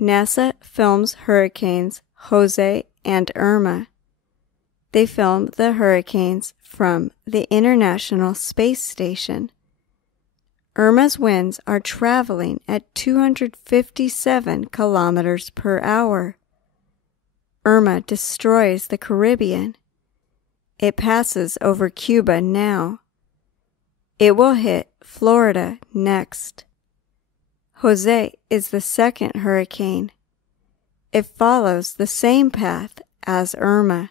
NASA films hurricanes Jose and Irma. They film the hurricanes from the International Space Station. Irma's winds are traveling at 257 kilometers per hour. Irma destroys the Caribbean. It passes over Cuba now. It will hit Florida next. Jose is the second hurricane. It follows the same path as Irma.